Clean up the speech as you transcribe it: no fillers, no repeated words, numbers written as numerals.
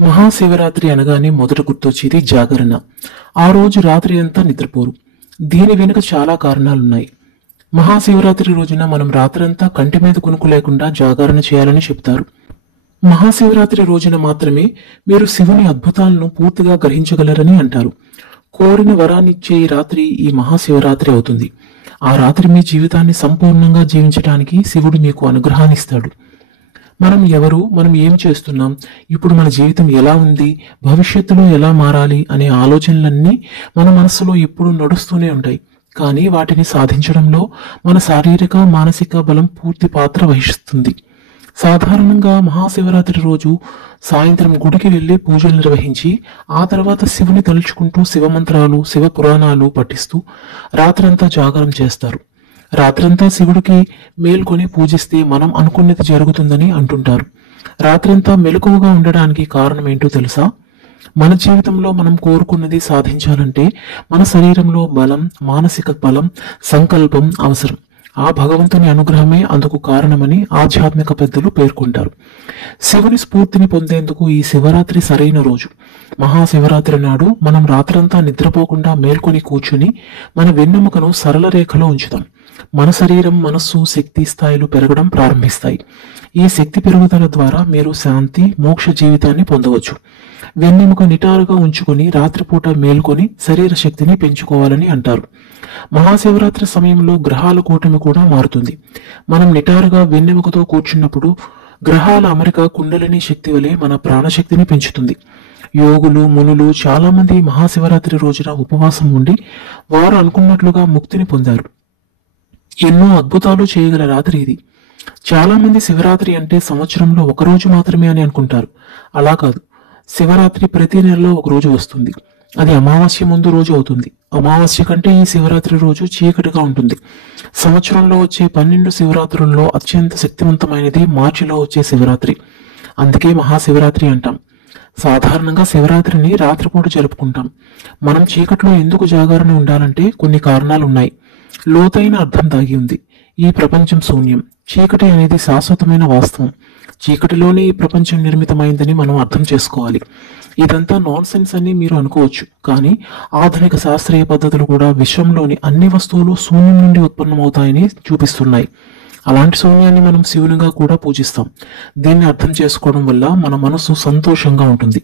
మహాశివరాత్రి అనగానే మొదట గుర్తొచ్చేది జాగరణ. ఆ రోజు రాత్రి అంతా నిద్రపోరు. దీని వెనుక చాలా కారణాలున్నాయి. మహాశివరాత్రి రోజున మనం రాత్రంతా కంటి మీద కునుకు లేకుండా జాగరణ చేయాలని చెప్తారు. మహాశివరాత్రి రోజున మాత్రమే మీరు శివుని అద్భుతాలను పూర్తిగా గ్రహించగలరని అంటారు. కోరిన వరాన్నిచ్చే ఈ రాత్రి ఈ మహాశివరాత్రి అవుతుంది. ఆ రాత్రి మీ జీవితాన్ని సంపూర్ణంగా జీవించడానికి శివుడు మీకు అనుగ్రహాన్నిస్తాడు. మనం ఎవరు, మనం ఏం చేస్తున్నాం, ఇప్పుడు మన జీవితం ఎలా ఉంది, భవిష్యత్తులో ఎలా మారాలి అనే ఆలోచనలన్నీ మన మనస్సులో ఎప్పుడూ నడుస్తూనే ఉంటాయి. కానీ వాటిని సాధించడంలో మన శారీరక మానసిక బలం పూర్తి పాత్ర వహిస్తుంది. సాధారణంగా మహాశివరాత్రి రోజు సాయంత్రం గుడికి వెళ్లి పూజలు నిర్వహించి ఆ తర్వాత శివుని తలుచుకుంటూ శివమంత్రాలు, శివ పురాణాలు పఠిస్తూ రాత్రంతా జాగరం చేస్తారు. రాత్రంతా శివుడికి మేల్కొని పూజిస్తే మనం అనుకున్నది జరుగుతుందని అంటుంటారు. రాత్రంతా మెలకువగా ఉండడానికి కారణం ఏంటో తెలుసా? మన జీవితంలో మనం కోరుకున్నది సాధించాలంటే మన శరీరంలో బలం, మానసిక బలం, సంకల్పం అవసరం. ఆ భగవంతుని అనుగ్రహమే అందుకు కారణమని ఆధ్యాత్మిక పెద్దలు పేర్కొంటారు. శివుని స్ఫూర్తిని పొందేందుకు ఈ శివరాత్రి సరైన రోజు. మహాశివరాత్రి నాడు మనం రాత్రంతా నిద్రపోకుండా మేల్కొని కూర్చుని మన వెన్నెముకను సరళ రేఖలో ఉంచుతాం. మన శరీరం, మనస్సు శక్తి స్థాయిలు పెరగడం ప్రారంభిస్తాయి. ఈ శక్తి పెరుగుదల ద్వారా మీరు శాంతి, మోక్ష జీవితాన్ని పొందవచ్చు. వెన్నెముక నిటారుగా ఉంచుకొని రాత్రిపూట మేల్కొని శరీర శక్తిని పెంచుకోవాలని అంటారు. మహాశివరాత్రి సమయంలో గ్రహాల కూటమి కూడా మారుతుంది. మనం నిటారుగా వెన్నెముకతో కూర్చున్నప్పుడు గ్రహాల అమరిక కుండలిని శక్తి వలె మన ప్రాణశక్తిని పెంచుతుంది. యోగులు, మునులు చాలా మంది మహాశివరాత్రి రోజున ఉపవాసం ఉండి వారు అనుకున్నట్లుగా ముక్తిని పొందారు. ఎన్నో అద్భుతాలు చేయగల రాత్రి ఇది. చాలా మంది శివరాత్రి అంటే సంవత్సరంలో ఒక రోజు మాత్రమే అని అనుకుంటారు. అలా కాదు. శివరాత్రి ప్రతి నెలలో ఒక రోజు వస్తుంది. అది అమావాస్య ముందు రోజు అవుతుంది. అమావాస్య కంటే ఈ శివరాత్రి రోజు చీకటిగా ఉంటుంది. సంవత్సరంలో వచ్చే 12 శివరాత్రుల్లో అత్యంత శక్తివంతమైనది మార్చిలో వచ్చే శివరాత్రి. అందుకే మహాశివరాత్రి అంటాం. సాధారణంగా శివరాత్రిని రాత్రిపూట జరుపుకుంటాం. మనం చీకట్లో ఎందుకు జాగరణ ఉండాలంటే కొన్ని కారణాలు ఉన్నాయి. లోతైన అర్థం దాగి ఉంది. ఈ ప్రపంచం శూన్యం. చీకటి అనేది శాశ్వతమైన వాస్తవం. చీకటిలోనే ఈ ప్రపంచం నిర్మితమైందని మనం అర్థం చేసుకోవాలి. ఇదంతా నాన్ సెన్స్ అని మీరు అనుకోవచ్చు. కానీ ఆధునిక శాస్త్రీయ పద్ధతులు కూడా విశ్వంలోని అన్ని వస్తువులు శూన్యం నుండి ఉత్పన్నమవుతాయని చూపిస్తున్నాయి. అలాంటి శూన్యాన్ని మనం శివునిగా కూడా పూజిస్తాం. దీన్ని అర్థం చేసుకోవడం వల్ల మన మనసు సంతోషంగా ఉంటుంది.